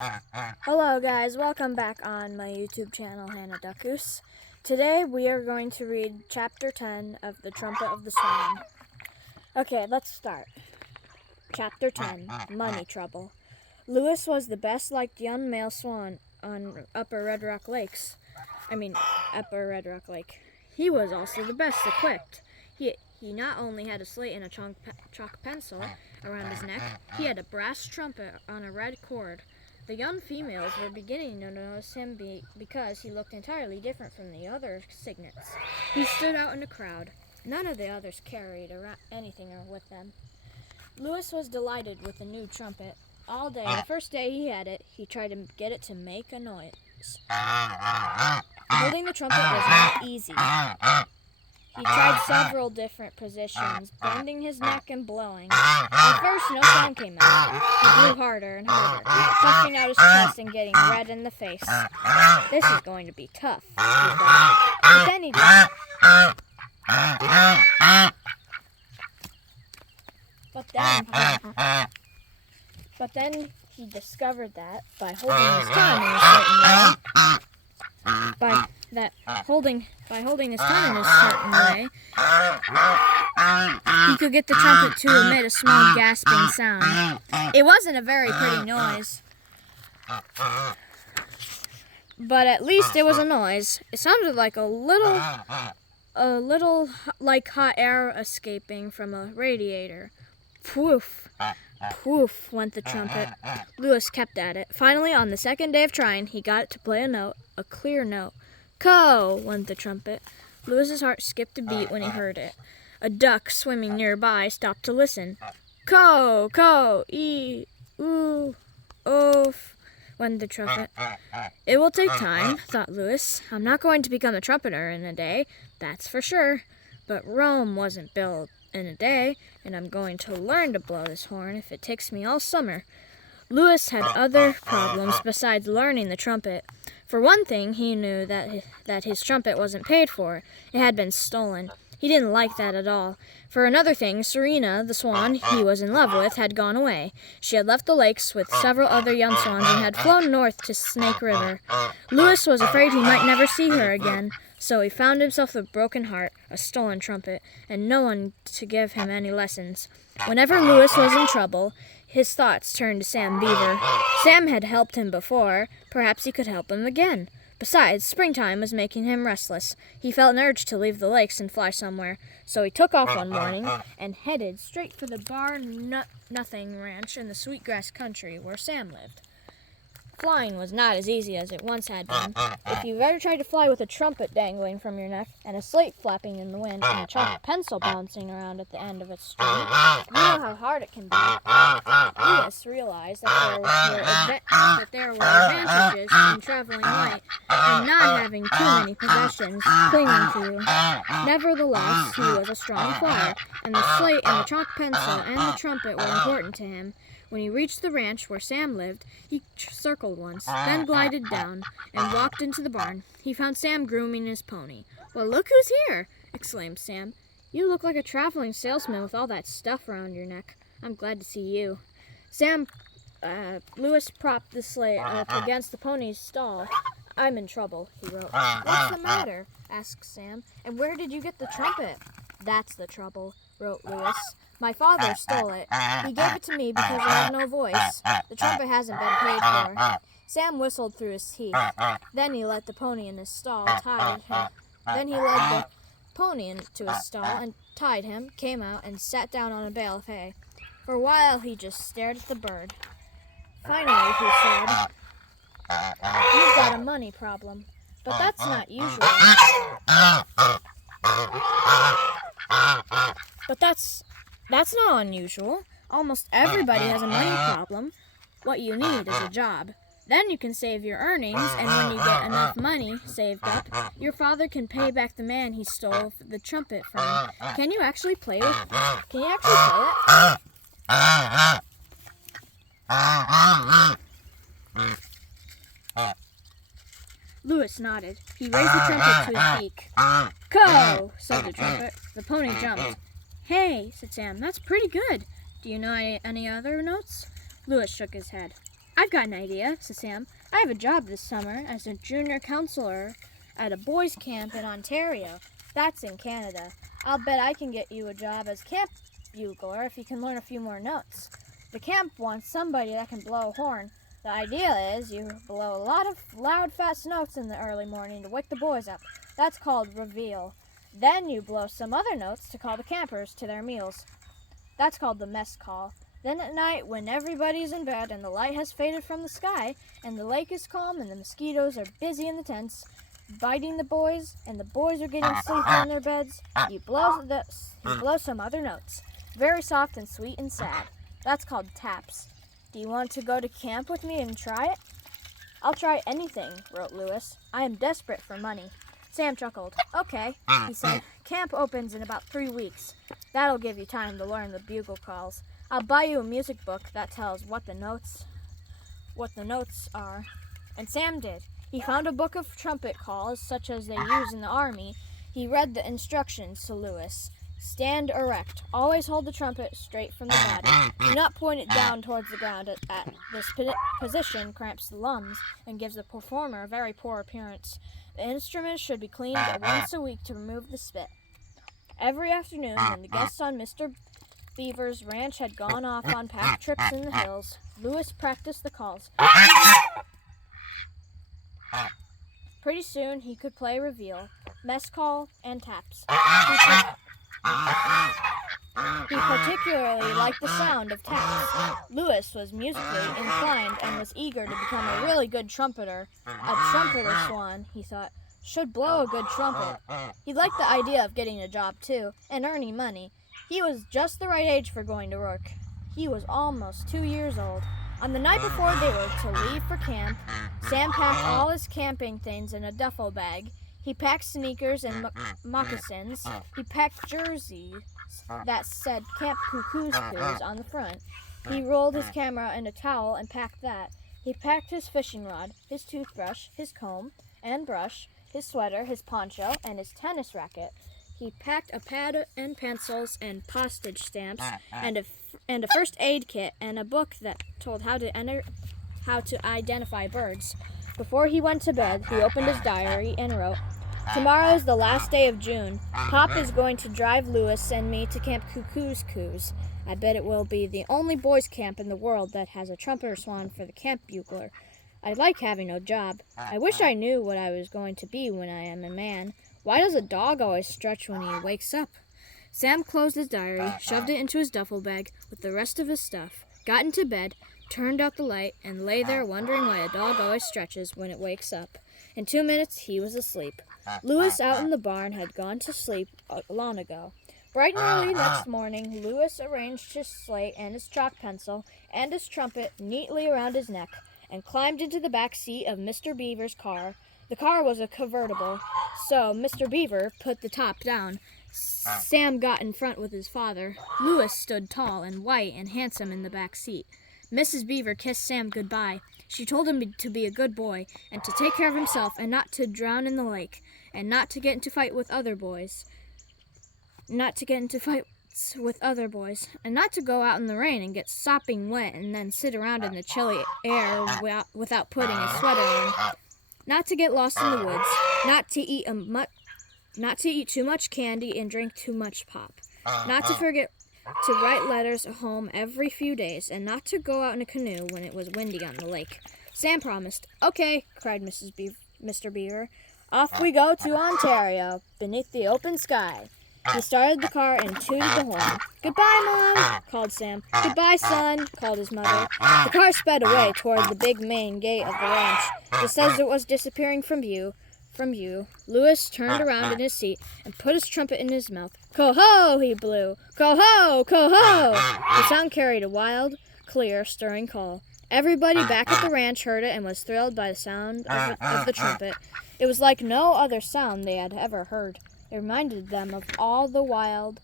Hello guys, welcome back on my YouTube channel, Hannah Duckus. Today we are going to read Chapter 10 of the Trumpet of the Swan. Okay, let's start. Chapter 10, Money Trouble. Lewis was the best liked young male swan on Upper Red Rock Lake. He was also the best equipped. He not only had a slate and a chalk pencil around his neck, he had a brass trumpet on a red cord. The young females were beginning to notice him because he looked entirely different from the other cygnets. He stood out in the crowd. None of the others carried anything with them. Lewis was delighted with the new trumpet. All day, the first day he had it, he tried to get it to make a noise. Holding the trumpet was not easy. He tried several different positions, bending his neck and blowing. At first, no sound came out. He blew harder and harder, puffing out his chest and getting red in the face. This is going to be tough, he thought. But then he discovered that by holding his tongue in a certain way, he could get the trumpet to emit a small gasping sound. It wasn't a very pretty noise, but at least it was a noise. It sounded like a little like hot air escaping from a radiator. Poof! Poof went the trumpet. Lewis kept at it. Finally, on the second day of trying, he got it to play a note, a clear note. Co! went the trumpet. Lewis's heart skipped a beat when he heard it. A duck swimming nearby stopped to listen. Co! Co! E! Oo! Oof! went the trumpet. It will take time, thought Lewis. I'm not going to become a trumpeter in a day, that's for sure. But Rome wasn't built in a day, and I'm going to learn to blow this horn if it takes me all summer. Lewis had other problems besides learning the trumpet. For one thing, he knew that his trumpet wasn't paid for. It had been stolen. He didn't like that at all. For another thing, Serena, the swan he was in love with, had gone away. She had left the lakes with several other young swans and had flown north to Snake River. Lewis was afraid he might never see her again, so he found himself a broken heart, a stolen trumpet, and no one to give him any lessons. Whenever Lewis was in trouble, his thoughts turned to Sam Beaver. Sam had helped him before. Perhaps he could help him again. Besides, springtime was making him restless. He felt an urge to leave the lakes and fly somewhere. So he took off one morning and headed straight for the Bar Nothing Ranch in the Sweetgrass Country where Sam lived. Flying was not as easy as it once had been. If you've ever tried to fly with a trumpet dangling from your neck, and a slate flapping in the wind, and a chalk pencil bouncing around at the end of its string, you know how hard it can be. Lewis realized that there were advantages in traveling light and not having too many possessions clinging to you. Nevertheless, he was a strong flyer, and the slate and the chalk pencil and the trumpet were important to him. When he reached the ranch where Sam lived, he circled once, then glided down and walked into the barn. He found Sam grooming his pony. "Well, look who's here!" exclaimed Sam. "You look like a traveling salesman with all that stuff around your neck. I'm glad to see you." Lewis propped the sleigh up against the pony's stall. "I'm in trouble," he wrote. "What's the matter?" asked Sam. "And where did you get the trumpet?" "That's the trouble," wrote Lewis. "My father stole it. He gave it to me because it had no voice. The trumpet hasn't been paid for." Sam whistled through his teeth. Then he led the pony into his stall and tied him, came out, and sat down on a bale of hay. For a while he just stared at the bird. Finally, he said, "You've got a money problem. But that's not usual." "But that's not unusual. Almost everybody has a money problem. What you need is a job. Then you can save your earnings, and when you get enough money saved up, your father can pay back the man he stole the trumpet from. Can you actually play it? Lewis nodded. He raised the trumpet to his beak. "Co!" said the trumpet. The pony jumped. "Hey," said Sam, "that's pretty good. Do you know any other notes?" Lewis shook his head. "I've got an idea," said Sam. "I have a job this summer as a junior counselor at a boys' camp in Ontario. That's in Canada. I'll bet I can get you a job as camp bugler if you can learn a few more notes. The camp wants somebody that can blow a horn. The idea is you blow a lot of loud, fast notes in the early morning to wake the boys up. That's called reveille. Then you blow some other notes to call the campers to their meals. That's called the mess call. Then at night, when everybody's in bed and the light has faded from the sky and the lake is calm and the mosquitoes are busy in the tents, biting the boys, and the boys are getting sleepy in their beds, you blow some other notes, very soft and sweet and sad. That's called taps. Do you want to go to camp with me and try it?" "I'll try anything," wrote Lewis. "I am desperate for money." Sam chuckled. "Okay," he said. "Camp opens in about 3 weeks. That'll give you time to learn the bugle calls. I'll buy you a music book that tells what the notes are." And Sam did. He found a book of trumpet calls, such as they use in the army. He read the instructions to Lewis. "Stand erect. Always hold the trumpet straight from the body. Do not point it down towards the ground. At this position cramps the lungs and gives the performer a very poor appearance. The instrument should be cleaned once a week to remove the spit." Every afternoon, when the guests on Mr. Beaver's ranch had gone off on pack trips in the hills, Lewis practiced the calls. Pretty soon he could play reveille, mess call, and taps. He particularly liked the sound of taps. Lewis was musically inclined and was eager to become a really good trumpeter. A trumpeter Swan, he thought, should blow a good trumpet. He liked the idea of getting a job, too, and earning money. He was just the right age for going to work. He was almost 2 years old. On the night before they were to leave for camp, Sam packed all his camping things in a duffel bag. He packed sneakers and moccasins. He packed jerseys that said Camp Cuckoo's Coos on the front. He rolled his camera in a towel and packed that. He packed his fishing rod, his toothbrush, his comb and brush, his sweater, his poncho, and his tennis racket. He packed a pad and pencils and postage stamps and a first aid kit and a book that told how to identify birds. Before he went to bed, he opened his diary and wrote, "Tomorrow is the last day of June. Pop is going to drive Lewis and me to Camp Cuckoo's Coos. I bet it will be the only boys' camp in the world that has a trumpeter swan for the camp bugler. I like having no job. I wish I knew what I was going to be when I am a man. Why does a dog always stretch when he wakes up?" Sam closed his diary, shoved it into his duffel bag with the rest of his stuff, got into bed, turned out the light, and lay there wondering why a dog always stretches when it wakes up. In 2 minutes, he was asleep. Lewis out in the barn had gone to sleep long ago. Bright and early next morning, Lewis arranged his slate and his chalk pencil and his trumpet neatly around his neck and climbed into the back seat of Mr. Beaver's car. The car was a convertible, so Mr. Beaver put the top down. Sam got in front with his father. Lewis stood tall and white and handsome in the back seat. Mrs. Beaver kissed Sam goodbye. She told him to be a good boy and to take care of himself and not to drown in the lake and not to get into fights with other boys. And not to go out in the rain and get sopping wet and then sit around in the chilly air without putting a sweater on. Not to get lost in the woods. Not to eat too much candy and drink too much pop. Not to forget to write letters home every few days, and not to go out in a canoe when it was windy on the lake. Sam promised. "Okay," cried Mr. Beaver. "Off we go to Ontario, beneath the open sky." He started the car and tooted the horn. "Goodbye, Mom," called Sam. "Goodbye, son," called his mother. The car sped away toward the big main gate of the ranch. Just as it was disappearing from view, Lewis turned around in his seat and put his trumpet in his mouth. "Ko-ho!" he blew. "Ko-ho! Ko-ho!" The sound carried a wild, clear, stirring call. Everybody back at the ranch heard it and was thrilled by the sound of the trumpet. It was like no other sound they had ever heard. It reminded them of all the wild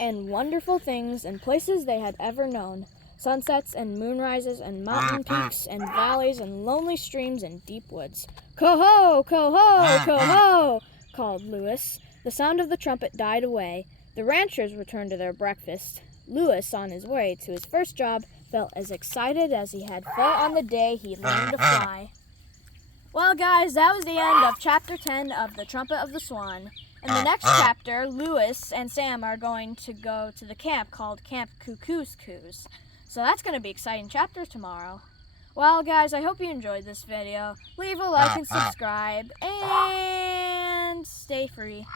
and wonderful things and places they had ever known. Sunsets and moonrises and mountain peaks and valleys and lonely streams and deep woods. "Ko-ho! Ko-ho! Ko-ho!" called Lewis. The sound of the trumpet died away. The ranchers returned to their breakfast. Lewis, on his way to his first job, felt as excited as he had felt on the day he learned to fly. Well, guys, that was the end of Chapter 10 of The Trumpet of the Swan. In the next chapter, Lewis and Sam are going to go to the camp called Camp Cuckoo's Coos. So that's going to be an exciting chapter tomorrow. Well, guys, I hope you enjoyed this video. Leave a like and subscribe, and stay free.